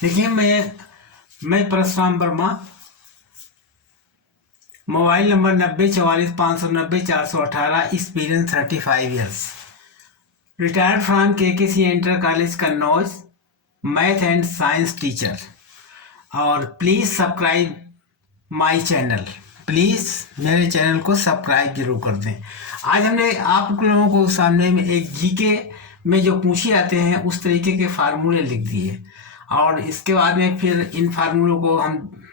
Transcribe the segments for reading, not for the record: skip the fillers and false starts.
देखिए, मैं Parshuram Verma, mobile number 9044590418, experience 35 years, retired from KKC inter college Kannauj, math and science teacher. और please subscribe my channel, please मेरे channel को subscribe जरूर कर दें। आज हमने आप लोगों को सामने में एक जीके में जो पूछे आते हैं उस तरीके के फार्मूले लिख दिए, और इसके बाद में फिर इन फार्मूलों को हम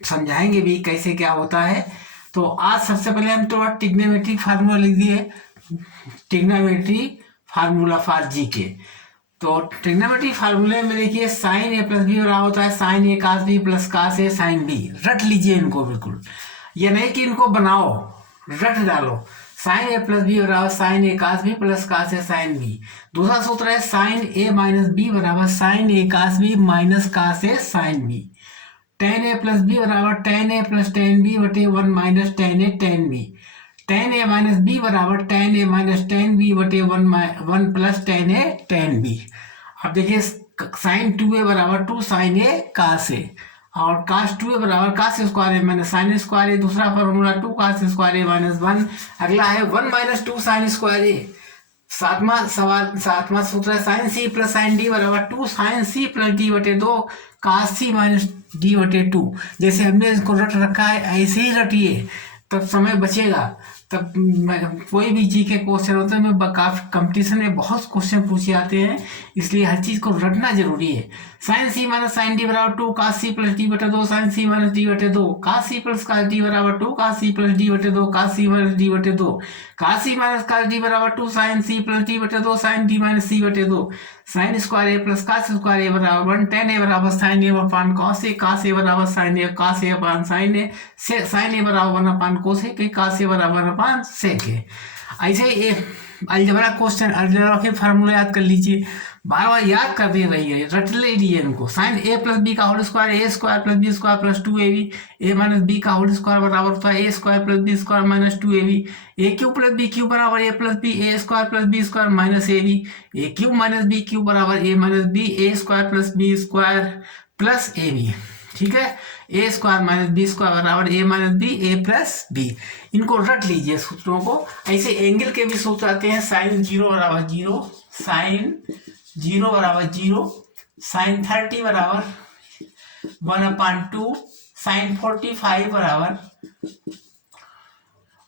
समझाएंगे भी कैसे क्या होता है। तो आज सबसे पहले हम थोड़ा ट्रिग्नोमेट्रिक फार्मूला लिख दिए, ट्रिग्नोमेट्रिक फार्मूला फॉर जीके। तो ट्रिग्नोमेट्रिक फार्मूले में देखिए साइन ए प्लस बी बराबर होता है साइन ए कास बी प्लस कास ए साइन बी। रट लीजिए इनको बिल्कुल, ये नहीं कि इनको बनाओ, रट डालो। साइन ए प्लस बी बराबर साइन ए कास बी प्लस कास ए साइन बी। दूसरा सूत्र है साइन ए माइनस बी बराबर साइन ए कास बी माइनस कास ए साइन बी। टेन ए प्लस बी बराबर टेन ए प्लस टेन बी बटे 1 माइनस टेन ए टेन बी। टेन ए minus B बराबर ten ए minus ten B बटे 1 plus ten ए ten B. अब देखिए sign 2a बराबर 2 sign ए कास ए, और कास 2a बराबर कास square ए minus sine square ए। दूसरा फॉर्मूला 2 कास स्क्वायर ए माइनस 1। अगला है 1 माइनस 2 साइन स्क्वायर ए। सातवां सूत्र है sine C plus sine D बराबर 2 साइन सी प्लस डी बटे 2 कास सी माइनस डी बटे 2। जैसे हमने इसको रट रखा है ऐसे ही रटिए, तब समय बचेगा। तब कोई भी जी के क्वेश्चन होते हैं मैं काफी कंपटीशन में बहुत क्वेश्चन पूछे आते हैं, इसलिए हर चीज को रटना जरूरी है। साइन सी माइनस साइन डी बराबर 2 कास सी प्लस डी बटे 2 साइन सी माइनस डी बटे 2। कास सी प्लस कास डी बराबर 2 कास सी प्लस डी बटे 2 कास सी माइनस डी बटे 2। कास सी माइनस कास डी बराबर 2 साइन सी प्लस डी बटे 2 साइन डी माइनस सी बटे 2। साइन स्क्वायर ए plus cos square ए बराबर 1। टेन ए बराबर sign A upon cos A. कास ए बराबर साइन ए कास ए अपान sign ए। Sign ए बराबर 1 अपान कोस ए। कास ए बराबर अपान सेक ए। ऐसे ये अलजेब्रा क्वेश्चन, अलजेब्रा के फार्मूला याद कर लीजिए, बार बार याद करते रहिए, रट लीजिए इनको। साइन ए प्लस बी का whole square a square plus b square plus 2ab। A minus b का होल स्क्वायर बराबर होता है a square plus b square minus 2ab। A cube plus b cube बराबर a plus b a square plus b square minus ab। A cube minus b cube बराबर a minus b a square plus b square plus ab। ठीक है, a square minus B square बराबर a minus b A plus B. इनको रट लीजिए सूत्रों को। ऐसे एंगल के भी सूत्र आते हैं, साइन 0 बराबर 0, साइन 0 बराबर 0, साइन 30 बराबर 1/2, साइन 45 बराबर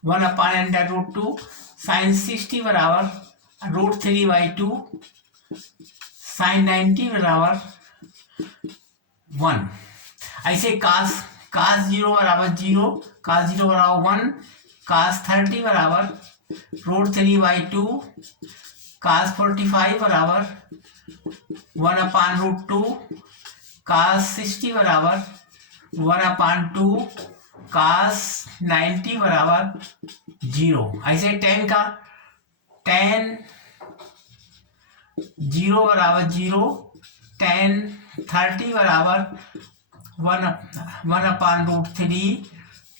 1/√2, साइन 60 बराबर √3/2, साइन 90 बराबर 1। ऐसे कास 0 बराबर 0, कास 0 बराबर 1, कास 30 बराबर √3/2, कास 45 बराबर 1/√2, कास 60 बराबर 1/2, कास 90 बराबर 0। ऐसे टेन 0 बराबर 0, टेन 30 बराबर 1/√3,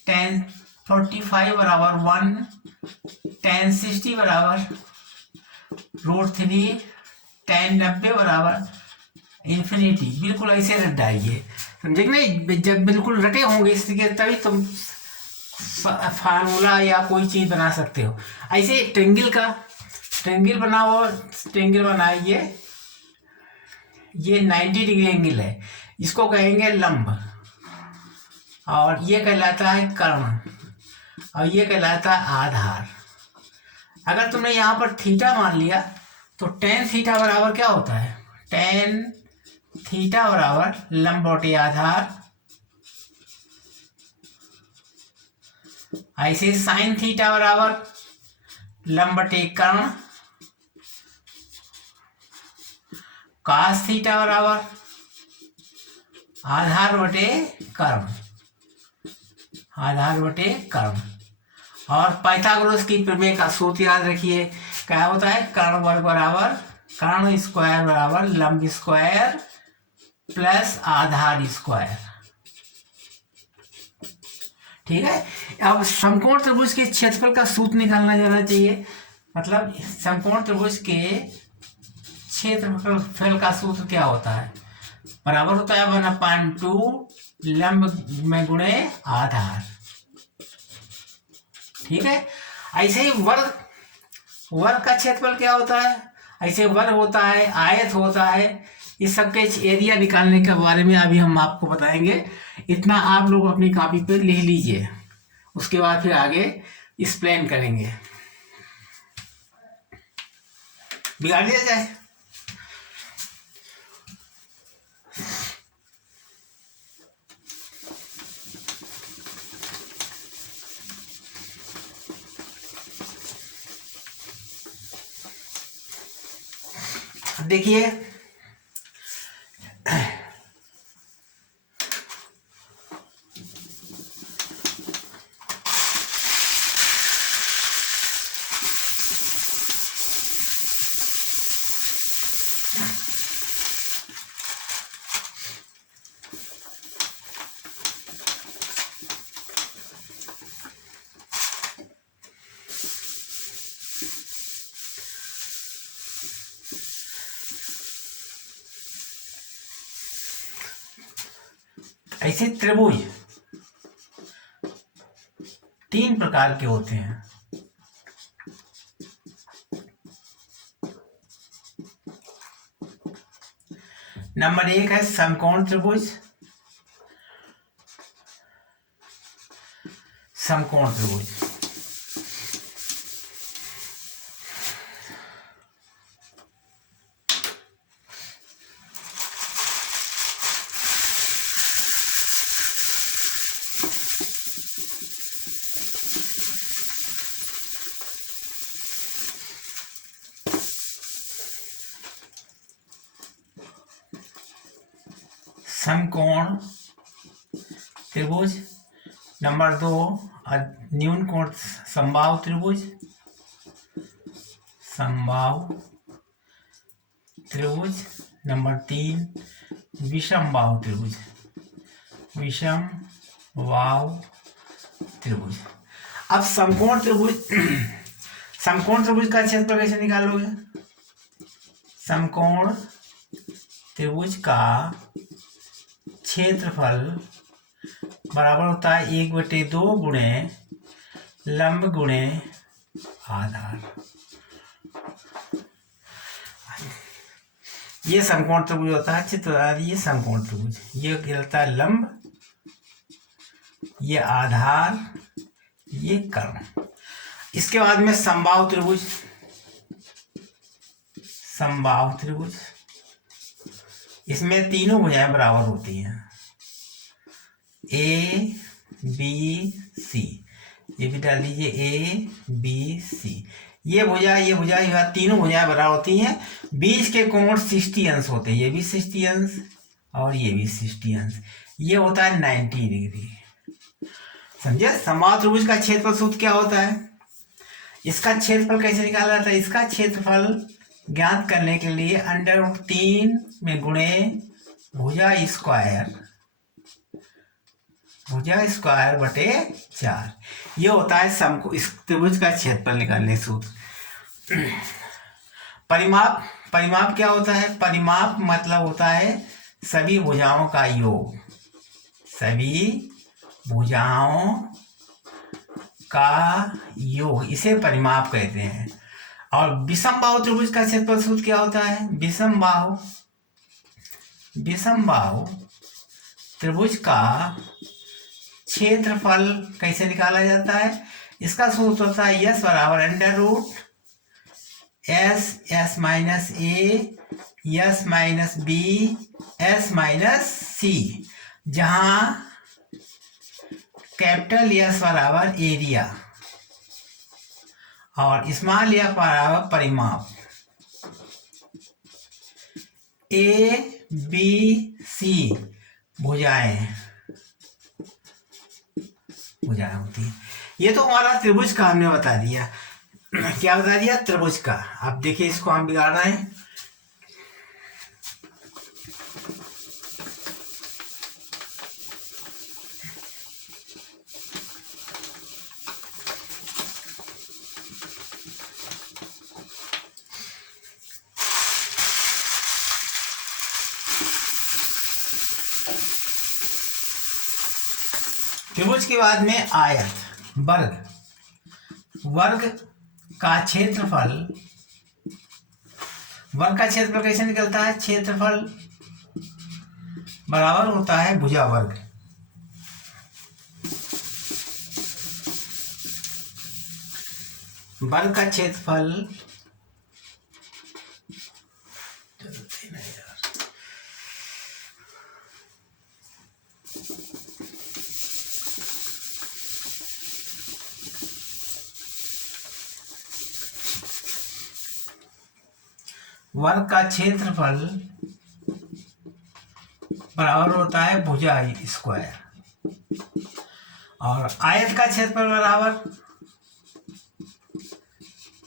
टेन 45 बराबर 1, टेन 60 बराबर √3, टेन 90 बराबर इन्फिनिटी। बिल्कुल ऐसे रट डालिए, समझे कि नहीं। जब बिल्कुल रटे होंगे इसके तभी तुम फार्मूला या कोई चीज बना सकते हो। ऐसे ट्रेंगल बनाओ, ट्रेंगल बनाइए। ये 90 डिग्री एंगल है, इसको कहेंगे लंब, और ये कहलाता है कर्ण, और ये कहलाता है आधार। अगर तुमने यहाँ पर थीटा मान लिया तो टेन थीटा बराबर क्या होता है, टेन थीटा बराबर लंब बटे आधार। ऐसे साइन थीटा बराबर लंब बटे कर्ण। कास थीटा बराबर आधार बटे कर्ण, आधार बटे कर्ण। और पाइथागोरस की प्रमेय का सूत्र याद रखिए, क्या होता है, कर्ण वर्ग बराबर कर्ण स्क्वायर बराबर लंब स्क्वायर प्लस आधार स्क्वायर। ठीक है, अब समकोण त्रिभुज के क्षेत्रफल का सूत्र निकालना जाना चाहिए। मतलब समकोण त्रिभुज के क्षेत्रफल का सूत्र क्या होता है, बराबर होता है 1/2 लंब में गुणे आधार। ठीक है। ऐसे ही वर्ग, वर्ग का क्षेत्रफल क्या होता है, ऐसे वर्ग होता है, आयत होता है, इस सब के एरिया निकालने के बारे में अभी हम आपको बताएंगे। इतना आप लोग अपनी कॉपी पे लिख लीजिए, उसके बाद फिर आगे एक्सप्लेन करेंगे। बिगाड़ दिया जाए। देखिए ऐसे त्रिभुज 3 प्रकार के होते हैं। नंबर 1 है समकोण त्रिभुज। समकोण त्रिभुज समकोण त्रिभुज। नंबर 2 न्यून कोण समबाहु त्रिभुज। समबाहु त्रिभुज। नंबर 3 विषम बाहु त्रिभुज। विषम बाहु त्रिभुज। अब समकोण त्रिभुज समकोण त्रिभुज का क्षेत्रफल कैसे निकालोगे? समकोण त्रिभुज का क्षेत्रफल बराबर होता है 1/2 गुणे लंब गुणे आधार। ये समकोण त्रिभुज होता है चित्र, ये समकोण त्रिभुज, ये कहलाता है लंब, ये आधार, ये कर्ण। इसके बाद में समबाहु त्रिभुज। समबाहु त्रिभुज, इसमें तीनों भुजाएं बराबर होती हैं, ए बी सी। ये भी डाल दीजिए ए बी सी। ये भुजा ये तीनों भुजाएं बराबर होती हैं। बीच के कोण 60 अंश होते हैं, ये भी 60 अंश और ये भी 60 अंश। ये होता है 90 डिग्री। समझे? समबाहु त्रिभुज का क्षेत्रफल सूत्र क्या होता है? इसका क्षेत्रफल कैसे निकाला जाता है? इसका क्षेत्रफल ज्ञात करने के लिए √3 में गुणे भुजा स्क्वायर बटे 4। ये होता है इस त्रिभुज का क्षेत्रफल निकालने सूत्र। परिमाप क्या होता है? परिमाप मतलब होता है सभी भुजाओं का योग। सभी भुजाओं का योग, इसे परिमाप कहते हैं। और विषम बाहु त्रिभुज का क्षेत्रफल सूत्र क्या होता है? विषम बाहु त्रिभुज का क्षेत्रफल कैसे निकाला जाता है? इसका सूत्र होता है यस बराबर √S minus a S minus b S minus c, जहां कैपिटल S बराबर एरिया और स्मॉल f बराबर परिमाप। ए बी सी भुजाएं होती है। ये तो हमारा त्रिभुज का हमने बता दिया। क्या बता दिया? त्रिभुज का। अब देखिए इसको हम बिगाड़ रहे हैं। त्रिभुज के बाद में आयत, वर्ग, वर्ग का क्षेत्रफल, वर्ग का क्षेत्रफल कैसे निकलता है? क्षेत्रफल बराबर होता है भुजा वर्ग। वर्ग का क्षेत्रफल वर्ग का क्षेत्रफल बराबर होता है भुजा स्क्वायर, और आयत का क्षेत्रफल बराबर,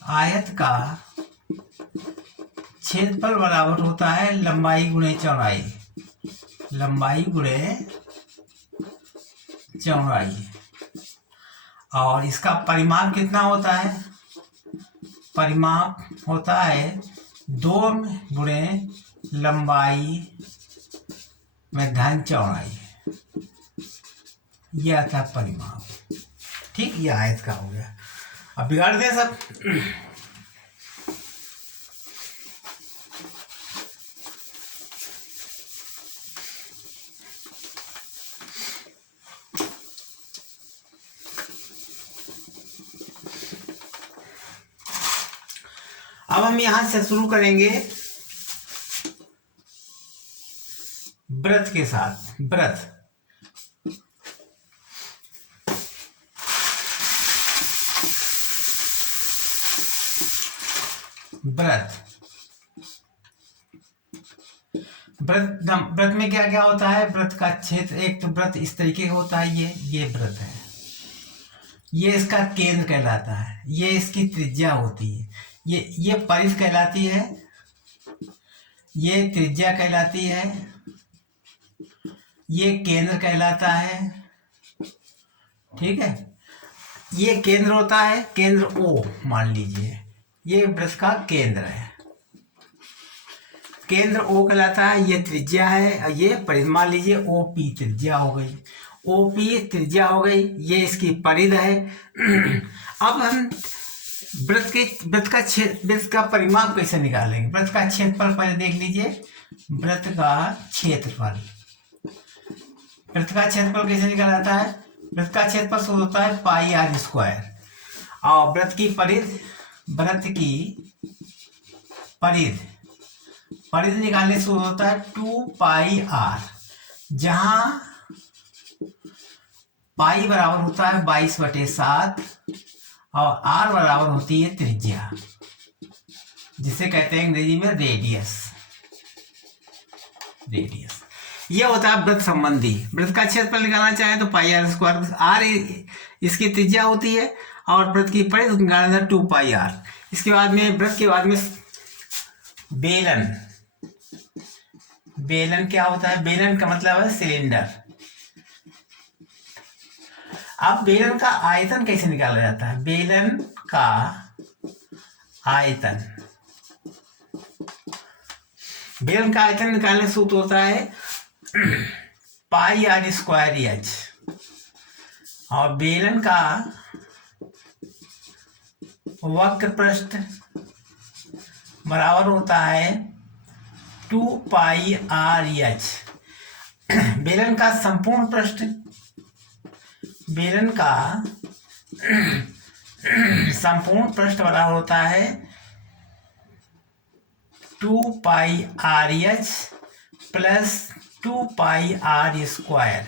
आयत का क्षेत्रफल बराबर होता है लंबाई गुणे चौड़ाई, लंबाई गुणे चौड़ाई। और इसका परिमाप कितना होता है? परिमाप होता है 2 गुणे लंबाई में धन चौड़ाई, यह आता है परिमाप। ठीक, ये आयत का हो गया। अब बिगाड़ दें सब। अब हम यहां से शुरू करेंगे वृत्त के साथ। वृत्त, वृत्त, वृत्त में क्या क्या होता है? वृत्त का क्षेत्र, एक तो वृत्त इस तरीके का होता है, ये वृत्त है, ये इसका केंद्र कहलाता है, ये इसकी त्रिज्या होती है, ये परिधि कहलाती है, ये त्रिज्या कहलाती है, ये केंद्र कहलाता है। ठीक है, ये केंद्र होता है, केंद्र O मान लीजिए, ये वृत्त का केंद्र है, केंद्र O कहलाता है, ये त्रिज्या है, और ये परिधि मान लीजिए OP त्रिज्या हो गई, OP त्रिज्या हो गई, ये इसकी परिधि है। अब हम वृत्त का परिमाप कैसे निकालेंगे? वृत्त का क्षेत्रफल पहले देख लीजिए, वृत्त का क्षेत्रफल, वृत्त का क्षेत्रफल कैसे निकाला जाता है? वृत्त का क्षेत्रफल सूत्र होता है पाई आर स्क्वायर, और वृत्त की परिधि, वृत्त की परिधि, परिधि निकालने से सूत्र होता है 2 पाई आर, जहां पाई बराबर होता है 22/7 और आर बराबर होती है त्रिज्या, जिसे कहते हैं अंग्रेजी में रेडियस। रेडियस ये होता है वृत्त संबंधी। वृत्त का क्षेत्रफल निकालना चाहे तो पाई आर स्क्वायर, आर इसकी त्रिज्या होती है, और वृत्त की परिधि निकालना था 2 पाई आर। इसके बाद में वृत्त के बाद में बेलन, बेलन क्या होता है? बेलन का मतलब है सिलेंडर। अब बेलन का आयतन कैसे निकाला जाता है? बेलन का आयतन, बेलन का आयतन निकालने सूत्र होता है पाई आर स्क्वायर एच, और बेलन का वक्र पृष्ठ बराबर होता है 2 पाई आर एच। बेलन का संपूर्ण पृष्ठ, बेलन का संपूर्ण पृष्ठ बराबर होता है 2 pi r h plus 2 pi r square,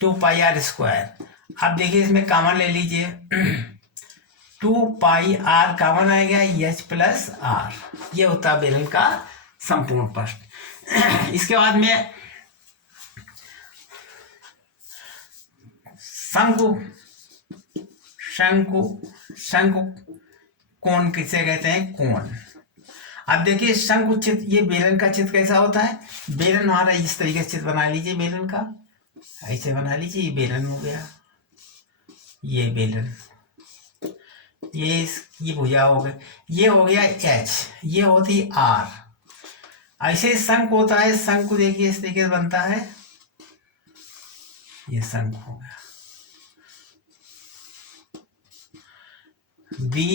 2 pi r square. अब देखिए इसमें कॉमन ले लीजिए, 2 पाई आर कॉमन आएगा, एच प्लस आर, ये होता है बेलन का संपूर्ण पृष्ठ। इसके बाद में शंकु, शंकु, शंकु कोण किसे कहते हैं? कोण। अब देखिए शंकु चित्र, ये बेलन का चित्र कैसा होता है? बेलन हमारा इस तरीके से चित्र बना लीजिए, बेलन का ऐसे बना लीजिए, ये बेलन हो गया, ये बेलन, ये भुजा हो गया, ये हो गया एच, ये होती आर। ऐसे शंकु होता है, शंकु देखिए इस तरीके से बनता है, ये शंकु हो गया। बी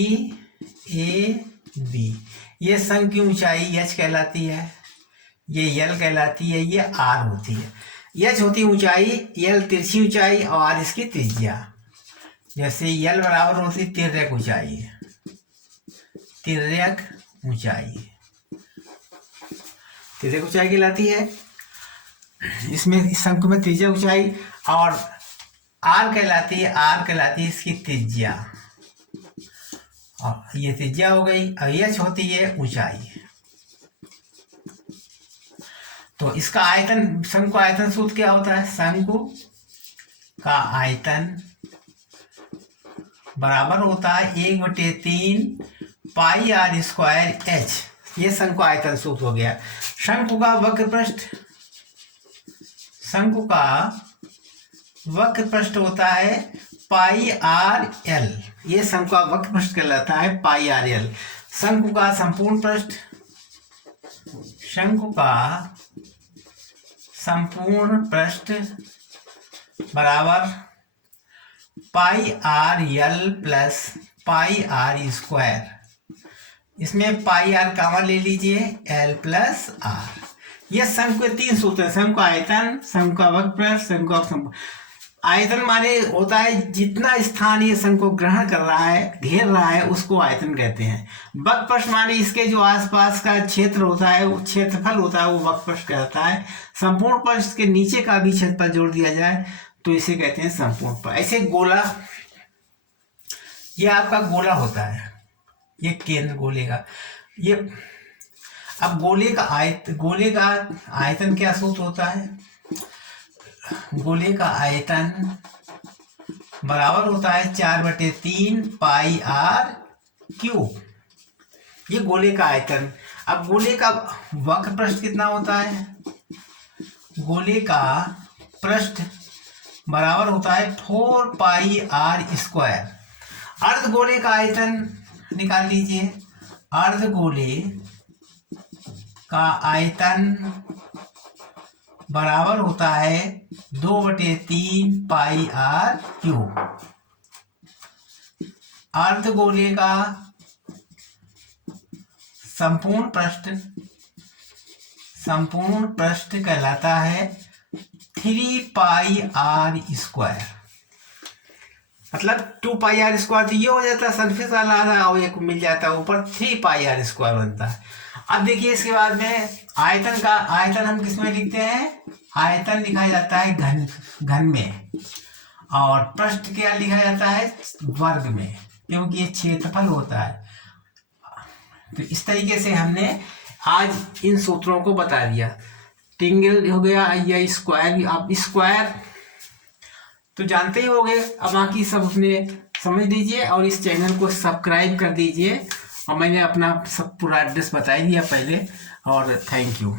ए बी, ये शंकु की ऊंचाई एच कहलाती है, ये यल कहलाती है, ये आर होती है। एच होती ऊंचाई, यल तिरछी ऊंचाई और आर इसकी त्रिज्या। जैसे यल बराबर होती तिर्यक ऊंचाई, तिर्यक ऊंचाई, तिर्यक ऊंचाई कहलाती है। इसमें शंकु में त्रिज्या ऊंचाई और आर कहलाती है, आर कहलाती है इसकी त्रिज्या, और ये त्रिज्या हो गई। और एच होती है ऊंचाई। तो इसका आयतन, शंकु आयतन सूत्र क्या होता है? शंकु का आयतन बराबर होता है 1/3 पाई आर स्क्वायर एच। ये शंकु आयतन सूत्र हो गया। शंकु का वक्र पृष्ठ, शंकु का वक्र पृष्ठ होता है पाई आर एल। ये शंकु का वक्र पृष्ठ कहलाता है पाई आर एल। शंकु का संपूर्ण पृष्ठ, शंकु का संपूर्ण पृष्ठ बराबर pi r l plus pi r square. इसमें पाई आर कॉमन ले लीजिए, एल प्लस आर। ये शंकु के 3 सूत्र है। शंकु आयतन, शंकु का वक्र पृष्ठ, शंकु का आयतन माने होता है जितना स्थान ये शंकु ग्रहण कर रहा है, घेर रहा है, उसको आयतन कहते हैं। वक्र पृष्ठ माने इसके जो आसपास का क्षेत्र होता है, वो क्षेत्रफल होता है, वो वक्र पृष्ठ कहता है। संपूर्ण पृष्ठ के नीचे का भी क्षेत्रफल जोड़ दिया जाए तो इसे कहते हैं संपूर्ण पृष्ठ। ऐसे गोला, ये आपका गोला होता है, ये केंद्र गोले का। ये अब गोले का आयतन क्या सूत्र होता है? गोले का आयतन बराबर होता है 4/3 पाई आर क्यूब। ये गोले का आयतन। अब गोले का वक्र पृष्ठ कितना होता है? गोले का पृष्ठ बराबर होता है 4 पाई आर स्क्वायर। अर्धगोले का आयतन निकाल लीजिए। अर्धगोले का आयतन बराबर होता है 2/3 पाई आर क्यूब। अर्धगोले का संपूर्ण पृष्ठ कहलाता है 3 पाई आर स्क्वायर। मतलब 2 पाई आर स्क्वायर तो ये हो जाता है, सरफेस वाला और एक मिल जाता है ऊपर, 3 पाई आर स्क्वायर बनता है। अब देखिए इसके बाद में आयतन हम किस में लिखते हैं? आयतन लिखा जाता है घन में, और पृष्ठ क्या लिखा जाता है? वर्ग में, क्योंकि ये क्षेत्रफल होता है। तो इस तरीके से हमने आज इन सूत्रों को बता दिया। ट्रायंगल हो गया या स्क्वायर। आप स्क्वायर तो जानते ही होंगे, अब बाकी सब उसमें समझ लीजिए और इस चैनल को सब्सक्राइब कर दीजिए। और मैंने अपना सब पूरा एड्रेस बता दिया पहले, और थैंक यू।